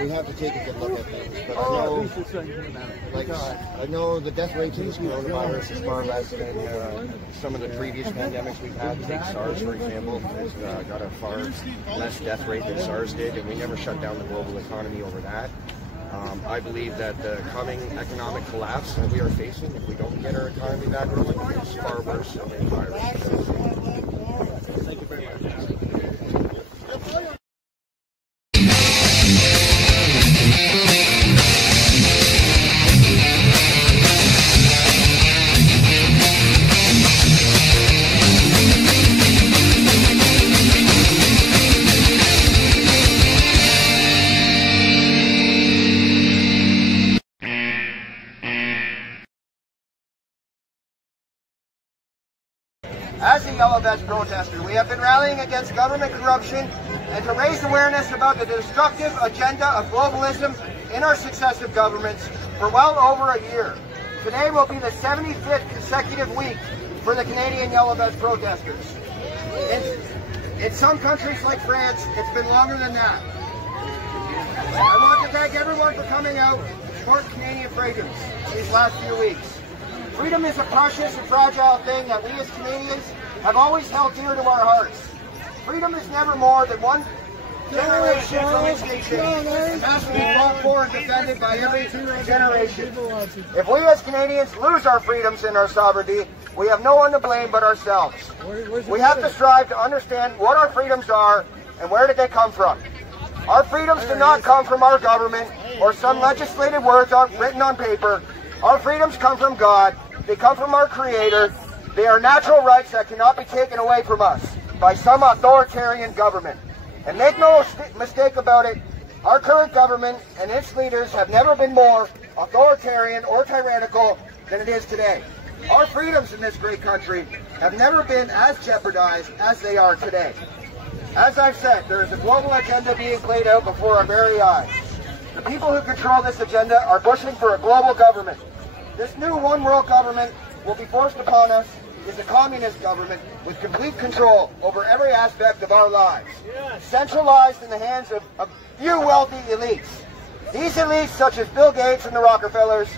we have to take a good look at things. But I know the death rate in this coronavirus is far less than some of the previous pandemics we've had. Take SARS, for example, has got a far less death rate than SARS did, and we never shut down the global economy over that. I believe that the coming economic collapse that we are facing, if we don't get our economy back rolling, is far worse than the virus. Thank you very much. As a Yellow Vest protester, we have been rallying against government corruption and to raise awareness about the destructive agenda of globalism in our successive governments for well over a year. Today will be the 75th consecutive week for the Canadian Yellow Vest protesters. In some countries like France, it's been longer than that. I want to thank everyone for coming out to support Canadian freedoms these last few weeks. Freedom is a precious and fragile thing that we as Canadians have always held dear to our hearts. Freedom is never more than one generation from extinction, and must be fought for and defended by every generation. If we as Canadians lose our freedoms and our sovereignty, we have no one to blame but ourselves. We have to strive to understand what our freedoms are and where did they come from. Our freedoms do not come from our government or some legislated words written on paper. Our freedoms come from God. They come from our Creator. They are natural rights that cannot be taken away from us by some authoritarian government. And make no mistake about it, our current government and its leaders have never been more authoritarian or tyrannical than it is today. Our freedoms in this great country have never been as jeopardized as they are today. As I've said, there is a global agenda being played out before our very eyes. The people who control this agenda are pushing for a global government. This new one world government will be forced upon us is a communist government with complete control over every aspect of our lives, centralized in the hands of a few wealthy elites. These elites, such as Bill Gates and the Rockefellers,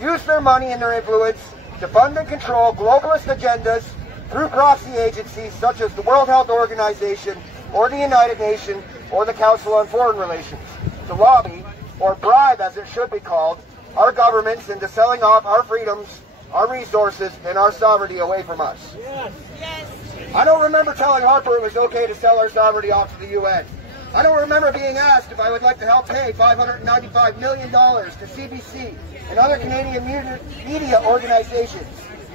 use their money and their influence to fund and control globalist agendas through proxy agencies such as the World Health Organization or the United Nations or the Council on Foreign Relations, to lobby, or bribe as it should be called, our governments into selling off our freedoms, our resources, and our sovereignty away from us. Yes. I don't remember telling Harper it was okay to sell our sovereignty off to the UN. I don't remember being asked if I would like to help pay $595 million to CBC and other Canadian media organizations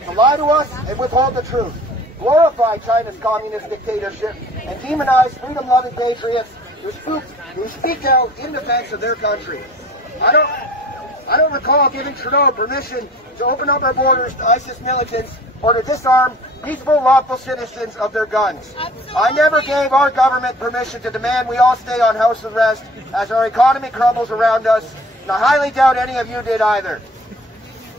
to lie to us and withhold the truth, glorify China's communist dictatorship, and demonize freedom-loving patriots who speak out in defense of their country. I don't recall giving Trudeau permission to open up our borders to ISIS militants or to disarm peaceful, lawful citizens of their guns. I never gave our government permission to demand we all stay on house arrest as our economy crumbles around us, and I highly doubt any of you did either.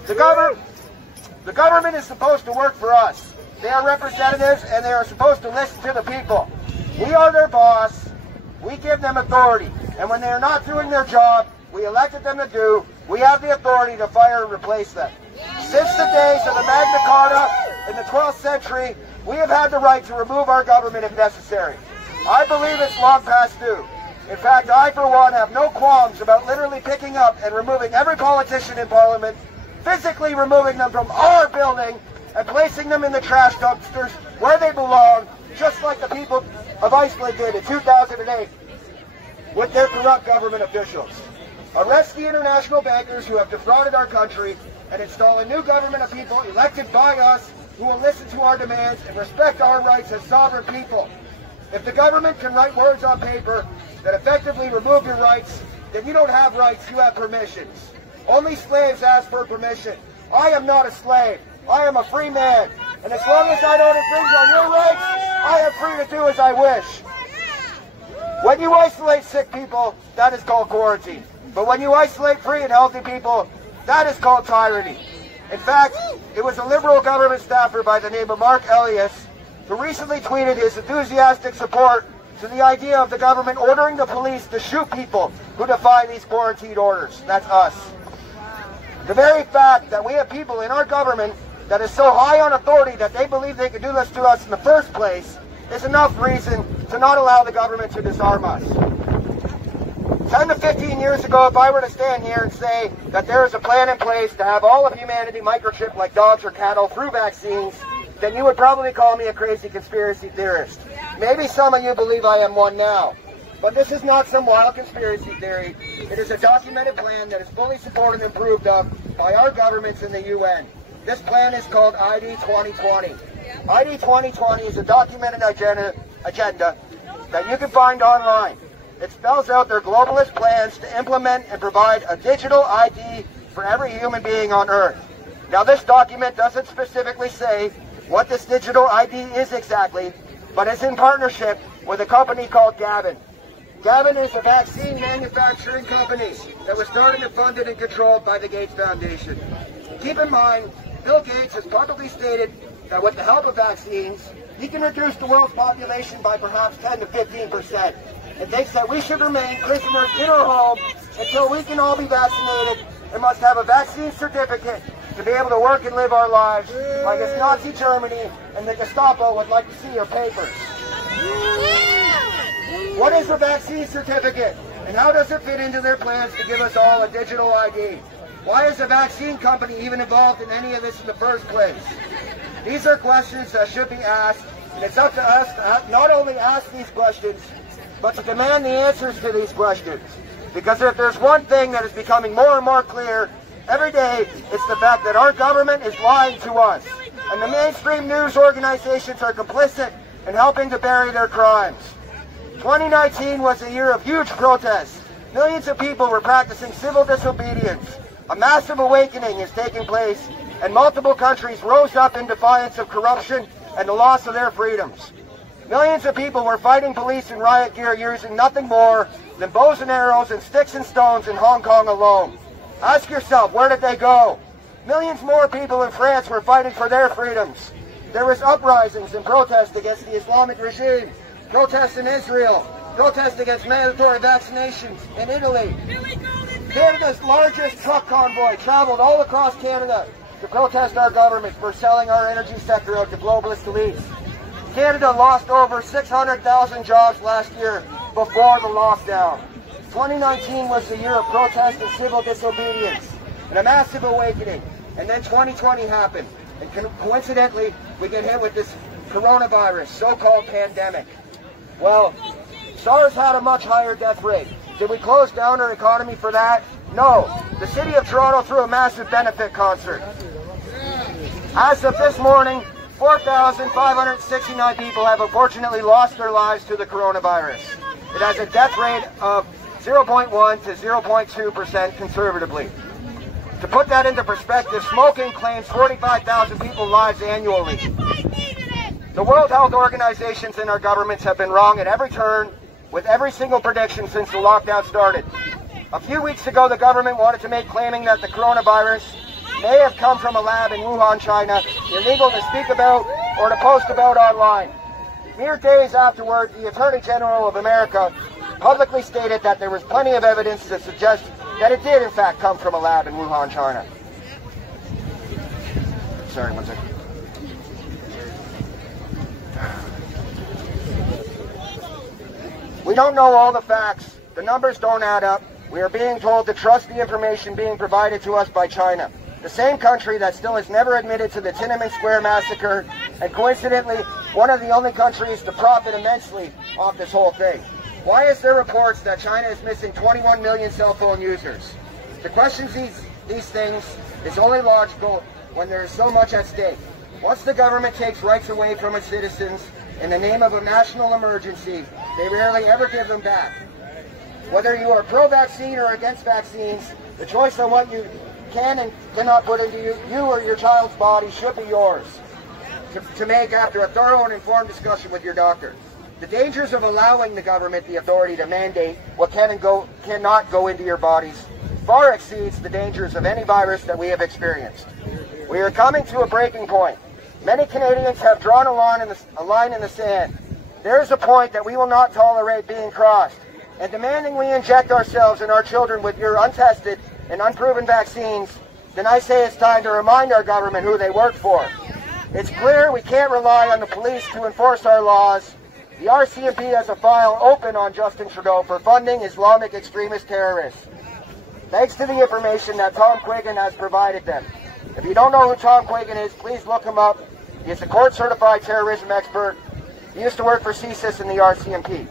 The government is supposed to work for us. They are representatives and they are supposed to listen to the people. We are their boss. We give them authority. And when they are not doing their job, we elected them to do, we have the authority to fire and replace them. Since the days of the Magna Carta in the 12th century, we have had the right to remove our government if necessary. I believe it's long past due. In fact, I, for one, have no qualms about literally picking up and removing every politician in Parliament, physically removing them from our building and placing them in the trash dumpsters where they belong, just like the people of Iceland did in 2008 with their corrupt government officials. Arrest the international bankers who have defrauded our country and install a new government of people elected by us who will listen to our demands and respect our rights as sovereign people. If the government can write words on paper that effectively remove your rights, then you don't have rights, you have permissions. Only slaves ask for permission. I am not a slave. I am a free man. And as long as I don't infringe on your rights, I am free to do as I wish. When you isolate sick people, that is called quarantine. But when you isolate free and healthy people, that is called tyranny. In fact, it was a Liberal government staffer by the name of Mark Elias who recently tweeted his enthusiastic support to the idea of the government ordering the police to shoot people who defy these quarantine orders. That's us. The very fact that we have people in our government that is so high on authority that they believe they could do this to us in the first place is enough reason to not allow the government to disarm us. 10 to 15 years ago, if I were to stand here and say that there is a plan in place to have all of humanity microchipped like dogs or cattle through vaccines, then you would probably call me a crazy conspiracy theorist. Maybe some of you believe I am one now. But this is not some wild conspiracy theory. It is a documented plan that is fully supported and approved of by our governments in the UN. This plan is called ID 2020. ID 2020 is a documented agenda that you can find online. It spells out their globalist plans to implement and provide a digital ID for every human being on Earth. Now, this document doesn't specifically say what this digital ID is exactly, but it's in partnership with a company called Gavin. Gavin is a vaccine manufacturing company that was started and funded and controlled by the Gates Foundation. Keep in mind, Bill Gates has publicly stated that with the help of vaccines, he can reduce the world's population by perhaps 10 to 15%. It thinks that we should remain prisoners in our home until we can all be vaccinated and must have a vaccine certificate to be able to work and live our lives like it's Nazi Germany and the Gestapo would like to see your papers. What is a vaccine certificate and how does it fit into their plans to give us all a digital ID? Why is a vaccine company even involved in any of this in the first place? These are questions that should be asked, and it's up to us to not only ask these questions, but to demand the answers to these questions. Because if there's one thing that is becoming more and more clear every day, it's the fact that our government is lying to us. And the mainstream news organizations are complicit in helping to bury their crimes. 2019 was a year of huge protests. Millions of people were practicing civil disobedience. A massive awakening is taking place, and multiple countries rose up in defiance of corruption and the loss of their freedoms. Millions of people were fighting police in riot gear using nothing more than bows and arrows and sticks and stones in Hong Kong alone. Ask yourself, where did they go? Millions more people in France were fighting for their freedoms. There was uprisings and protests against the Islamic regime, protests in Israel, protests against mandatory vaccinations in Italy. Canada's largest truck convoy traveled all across Canada to protest our government for selling our energy sector out to globalist elites. Canada lost over 600,000 jobs last year before the lockdown. 2019 was the year of protest and civil disobedience and a massive awakening. And then 2020 happened. And coincidentally, we get hit with this coronavirus, so-called pandemic. Well, SARS had a much higher death rate. Did we close down our economy for that? No. The City of Toronto threw a massive benefit concert. As of this morning, 4,569 people have unfortunately lost their lives to the coronavirus. It has a death rate of 0.1 to 0.2% conservatively. To put that into perspective, smoking claims 45,000 people's lives annually. The World Health Organizations and our governments have been wrong at every turn with every single prediction since the lockdown started. A few weeks ago, the government wanted to make claiming that the coronavirus may have come from a lab in Wuhan, China, illegal to speak about or to post about online. Mere days afterward, the Attorney General of America publicly stated that there was plenty of evidence to suggest that it did in fact come from a lab in Wuhan, China. Sorry, one second. We don't know all the facts. The numbers don't add up. We are being told to trust the information being provided to us by China, the same country that still has never admitted to the Tiananmen Square massacre, and coincidentally, one of the only countries to profit immensely off this whole thing. Why is there reports that China is missing 21 million cell phone users? To question these things is only logical when there is so much at stake. Once the government takes rights away from its citizens in the name of a national emergency, they rarely ever give them back. Whether you are pro-vaccine or against vaccines, the choice on what you can and cannot put into you or your child's body should be yours to make after a thorough and informed discussion with your doctor. The dangers of allowing the government the authority to mandate what can and cannot go into your bodies far exceeds the dangers of any virus that we have experienced. We are coming to a breaking point. Many Canadians have drawn a line in the sand. There is a point that we will not tolerate being crossed. and demanding we inject ourselves and our children with your untested and unproven vaccines, then I say it's time to remind our government who they work for. It's clear we can't rely on the police to enforce our laws. The RCMP has a file open on Justin Trudeau for funding Islamic extremist terrorists. Thanks to the information that Tom Quiggin has provided them. If you don't know who Tom Quiggin is, please look him up. He's a court-certified terrorism expert. He used to work for CSIS and the RCMP.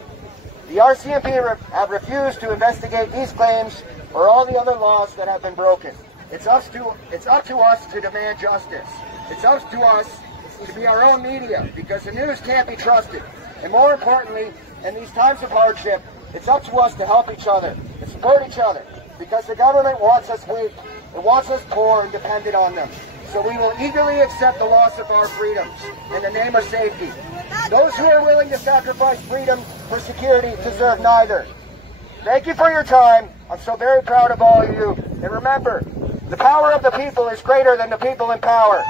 The RCMP have refused to investigate these claims or all the other laws that have been broken. It's up to us to demand justice. It's up to us to be our own media, because the news can't be trusted. And more importantly, in these times of hardship, it's up to us to help each other, to support each other, because the government wants us weak, it wants us poor and dependent on them. So we will eagerly accept the loss of our freedoms in the name of safety. Those who are willing to sacrifice freedom for security deserve neither. Thank you for your time. I'm so very proud of all of you. And remember, the power of the people is greater than the people in power.